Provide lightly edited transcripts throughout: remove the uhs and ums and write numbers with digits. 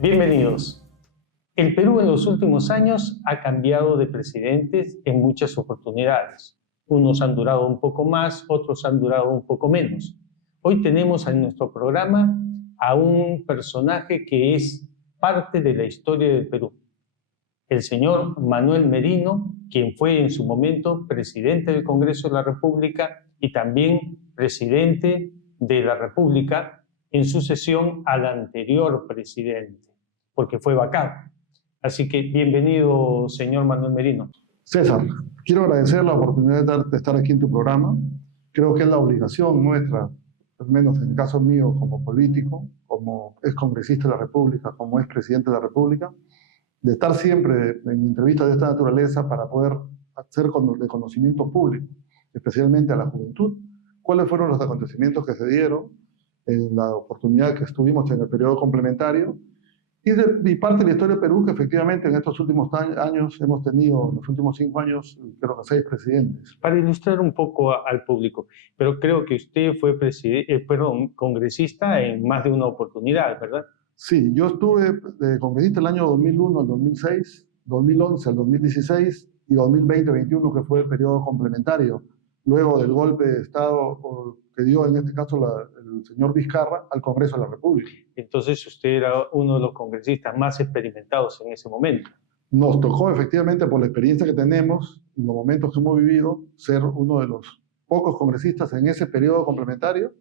Bienvenidos. El Perú en los últimos años ha cambiado de presidentes en muchas oportunidades. Unos han durado un poco más, otros han durado un poco menos. Hoy tenemos en nuestro programa a un personaje que es parte de la historia del Perú. El señor Manuel Merino, quien fue en su momento presidente del Congreso de la República y también presidente de la República en sucesión al anterior presidente, porque fue vacante. Así que bienvenido, señor Manuel Merino. César, quiero agradecer la oportunidad de estar aquí en tu programa. Creo que es la obligación nuestra, al menos en el caso mío como político, como ex congresista de la República, como ex presidente de la República, de estar siempre en entrevistas de esta naturaleza para poder hacer de conocimiento público, especialmente a la juventud, cuáles fueron los acontecimientos que se dieron en la oportunidad que estuvimos en el periodo complementario y parte de la historia de Perú, que efectivamente en estos últimos años hemos tenido, en los últimos 5 años, creo que 6 presidentes. Para ilustrar un poco al público, pero creo que usted fue congresista en más de una oportunidad, ¿verdad? Sí, yo estuve de congresista el año 2001 al 2006, 2011 al 2016 y 2020-21, que fue el periodo complementario, luego del golpe de Estado que dio en este caso el señor Vizcarra al Congreso de la República. Entonces usted era uno de los congresistas más experimentados en ese momento. Nos tocó efectivamente, por la experiencia que tenemos y los momentos que hemos vivido, ser uno de los pocos congresistas en ese periodo complementario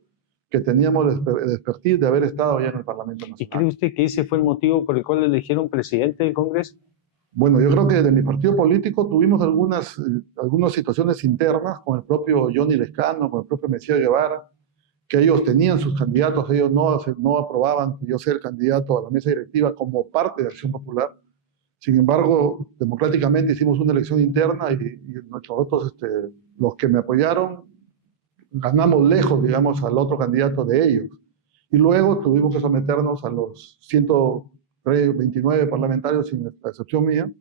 que teníamos el expertise de haber estado ya en el Parlamento Nacional. ¿Y cree usted que ese fue el motivo por el cual le eligieron presidente del Congreso? Bueno, yo creo que desde mi partido político tuvimos algunas situaciones internas con el propio Johnny Lescano, con el propio Messier Guevara, que ellos tenían sus candidatos, ellos no aprobaban que yo sea el candidato a la mesa directiva como parte de Acción Popular. Sin embargo, democráticamente hicimos una elección interna y nosotros, los que me apoyaron, ganamos lejos, digamos, al otro candidato de ellos. Y luego tuvimos que someternos a los 129 parlamentarios, sin la excepción mía,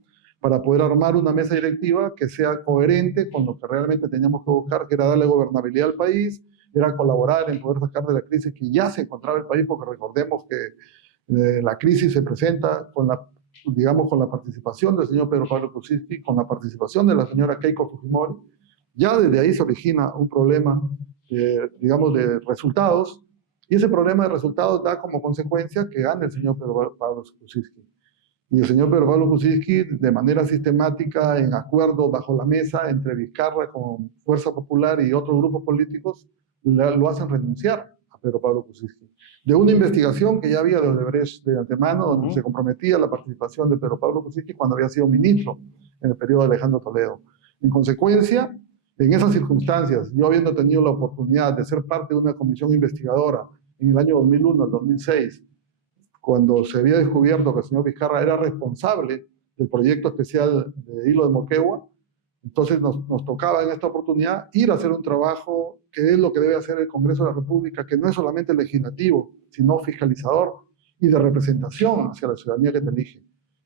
para poder armar una mesa directiva que sea coherente con lo que realmente teníamos que buscar, que era darle gobernabilidad al país, era colaborar en poder sacar de la crisis que ya se encontraba el país, porque recordemos que la crisis se presenta con la participación del señor Pedro Pablo Kuczynski, con la participación de la señora Keiko Fujimori. Ya desde ahí se origina un problema, de resultados, y ese problema de resultados da como consecuencia que gane el señor Pedro Pablo Kuczynski. Y el señor Pedro Pablo Kuczynski, de manera sistemática, en acuerdo bajo la mesa entre Vizcarra con Fuerza Popular y otros grupos políticos, lo hacen renunciar a Pedro Pablo Kuczynski. De una investigación que ya había de Odebrecht de antemano, donde se comprometía la participación de Pedro Pablo Kuczynski cuando había sido ministro en el periodo de Alejandro Toledo. En consecuencia, en esas circunstancias, yo habiendo tenido la oportunidad de ser parte de una comisión investigadora en el año 2001 al 2006, cuando se había descubierto que el señor Vizcarra era responsable del proyecto especial de Hilo de Moquegua, entonces nos tocaba en esta oportunidad ir a hacer un trabajo que es lo que debe hacer el Congreso de la República, que no es solamente legislativo, sino fiscalizador y de representación hacia la ciudadanía que te elige.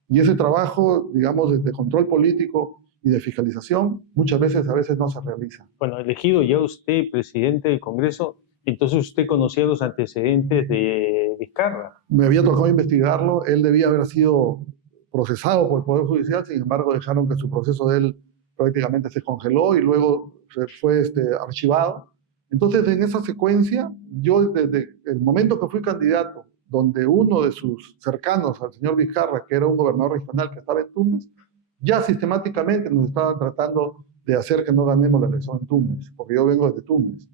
Y ese trabajo, digamos, de control político y de fiscalización, a veces no se realiza. Bueno, elegido ya usted presidente del Congreso, entonces usted conocía los antecedentes de Vizcarra. Me había tocado investigarlo, él debía haber sido procesado por el Poder Judicial, sin embargo dejaron que su proceso de él prácticamente se congeló y luego fue archivado. Entonces, en esa secuencia, yo desde el momento que fui candidato, donde uno de sus cercanos al señor Vizcarra, que era un gobernador regional que estaba en Tumbes, ya sistemáticamente nos estaba tratando de hacer que no ganemos la elección en Tumbes, porque yo vengo desde Tumbes.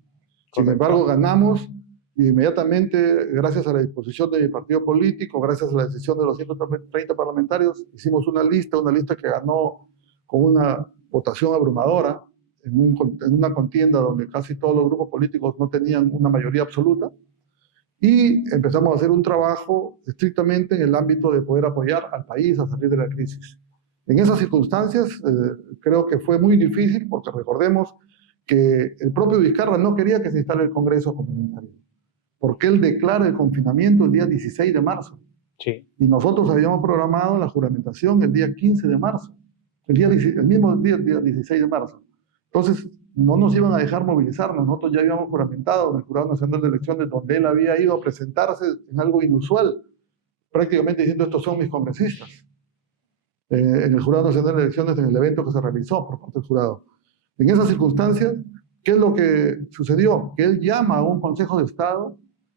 Sin embargo, ganamos y inmediatamente, gracias a la disposición de mi partido político, gracias a la decisión de los 130 parlamentarios, hicimos una lista que ganó con una votación abrumadora, en una contienda donde casi todos los grupos políticos no tenían una mayoría absoluta, y empezamos a hacer un trabajo estrictamente en el ámbito de poder apoyar al país a salir de la crisis. En esas circunstancias creo que fue muy difícil, porque recordemos que el propio Vizcarra no quería que se instale el Congreso complementario, porque él declara el confinamiento el día 16 de marzo. Sí. Y nosotros habíamos programado la juramentación el día 15 de marzo, el mismo día 16 de marzo. Entonces, no nos iban a dejar movilizarnos. Nosotros ya habíamos juramentado en el Jurado Nacional de Elecciones, donde él había ido a presentarse en algo inusual prácticamente diciendo estos son mis congresistas, en el Jurado Nacional de Elecciones, en el evento que se realizó por parte del jurado. En esas circunstancias, ¿qué es lo que sucedió? Que él llama a un Consejo de Estado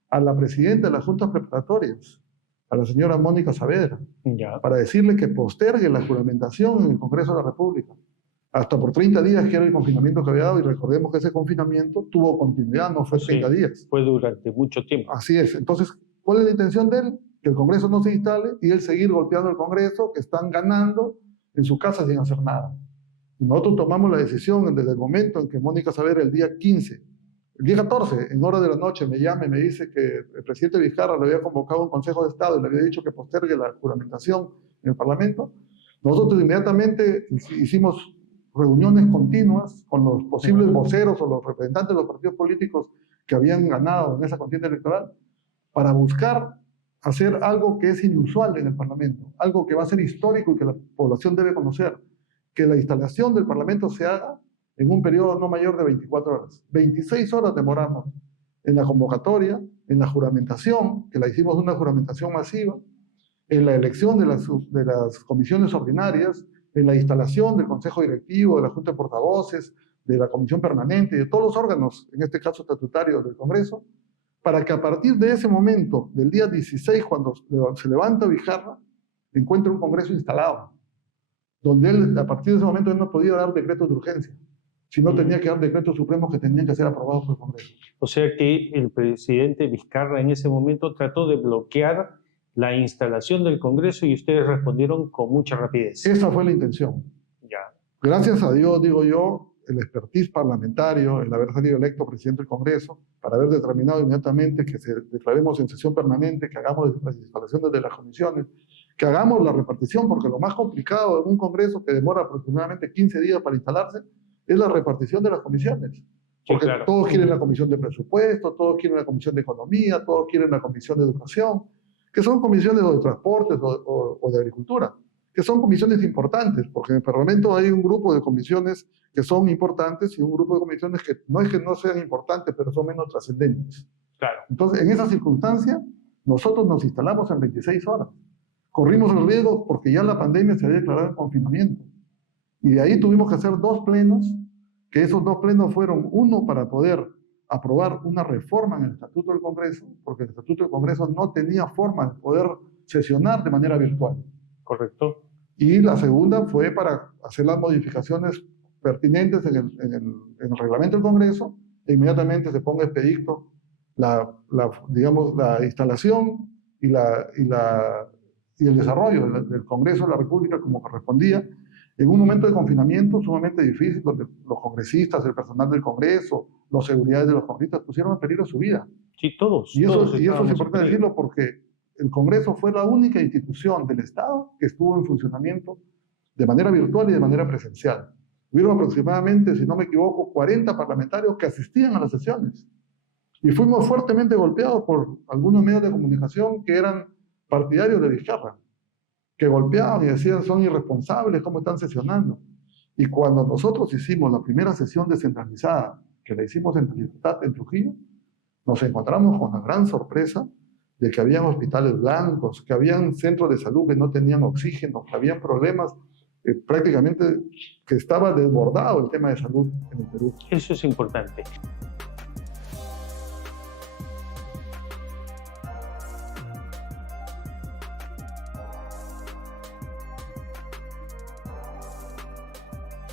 a la presidenta de las juntas preparatorias, a la señora Mónica Saavedra, para decirle que postergue la juramentación en el Congreso de la República, hasta por 30 días, que era el confinamiento que había dado, y recordemos que ese confinamiento tuvo continuidad, no fue 30 días. Fue durante mucho tiempo. Así es. Entonces, ¿cuál es la intención de él? Que el Congreso no se instale y él seguir golpeando el Congreso, que están ganando en su casa sin hacer nada. Y nosotros tomamos la decisión desde el momento en que Mónica Saavedra, el día 15, el día 14, en hora de la noche, me llama y me dice que el presidente Vizcarra le había convocado a un Consejo de Estado y le había dicho que postergue la juramentación en el Parlamento. Nosotros inmediatamente hicimos reuniones continuas con los posibles voceros o los representantes de los partidos políticos que habían ganado en esa contienda electoral para buscar hacer algo que es inusual en el Parlamento, algo que va a ser histórico y que la población debe conocer, que la instalación del Parlamento se haga en un periodo no mayor de 24 horas. 26 horas demoramos en la convocatoria, en la juramentación, que la hicimos una juramentación masiva, en la elección de las comisiones ordinarias, en la instalación del Consejo Directivo, de la Junta de Portavoces, de la Comisión Permanente, de todos los órganos, en este caso estatutarios del Congreso, para que a partir de ese momento, del día 16, cuando se levanta Vizcarra, encuentre un Congreso instalado, donde él, a partir de ese momento, él no podía dar decretos de urgencia, sino tenía que dar decretos supremos que tenían que ser aprobados por el Congreso. O sea que el presidente Vizcarra en ese momento trató de bloquear la instalación del Congreso y ustedes respondieron con mucha rapidez. Esa fue la intención. Ya. Gracias a Dios, digo yo, el expertise parlamentario, el haber salido electo presidente del Congreso, para haber determinado inmediatamente que se declaremos en sesión permanente, que hagamos las instalaciones de las comisiones, que hagamos la repartición, porque lo más complicado en un Congreso que demora aproximadamente 15 días para instalarse es la repartición de las comisiones. Porque claro, todos quieren la comisión de presupuesto, todos quieren la comisión de economía, todos quieren la comisión de educación, que son comisiones de transportes o de agricultura, que son comisiones importantes, porque en el Parlamento hay un grupo de comisiones que son importantes y un grupo de comisiones que no sean importantes, pero son menos trascendentes. Claro. Entonces, en esa circunstancia, nosotros nos instalamos en 26 horas. Corrimos el riesgo porque ya la pandemia se había declarado en confinamiento. Y de ahí tuvimos que hacer 2 plenos, que esos 2 plenos fueron uno para poder aprobar una reforma en el Estatuto del Congreso, porque el Estatuto del Congreso no tenía forma de poder sesionar de manera virtual. Correcto. Y la segunda fue para hacer las modificaciones pertinentes en el reglamento del Congreso, e inmediatamente se ponga expedicto la instalación y el desarrollo del Congreso de la República como correspondía, en un momento de confinamiento sumamente difícil, donde los congresistas, el personal del Congreso, los seguridades de los congresistas pusieron en peligro su vida. Sí, todos. Y eso es importante decirlo porque el Congreso fue la única institución del Estado que estuvo en funcionamiento de manera virtual y de manera presencial. Hubieron aproximadamente, si no me equivoco, 40 parlamentarios que asistían a las sesiones. Y fuimos fuertemente golpeados por algunos medios de comunicación que eran partidarios de Vizcarra, que golpeaban y decían son irresponsables, ¿cómo están sesionando? Y cuando nosotros hicimos la primera sesión descentralizada, que la hicimos en Libertad, en Trujillo, nos encontramos con la gran sorpresa de que habían hospitales blancos, que habían centros de salud que no tenían oxígeno, que habían problemas prácticamente que estaba desbordado el tema de salud en el Perú. Eso es importante.